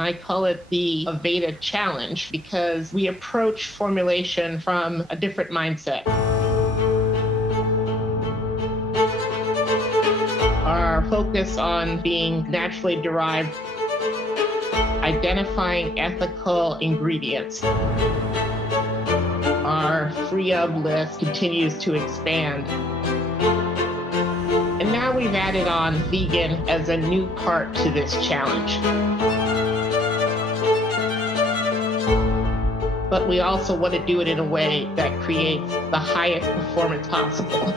I call it the Aveda challenge because we approach formulation from a different mindset. Our focus on being naturally derived, identifying ethical ingredients. Our free of list continues to expand. And now we've added on vegan as a new part to this challenge. But we also want to do it in a way that creates the highest performance possible.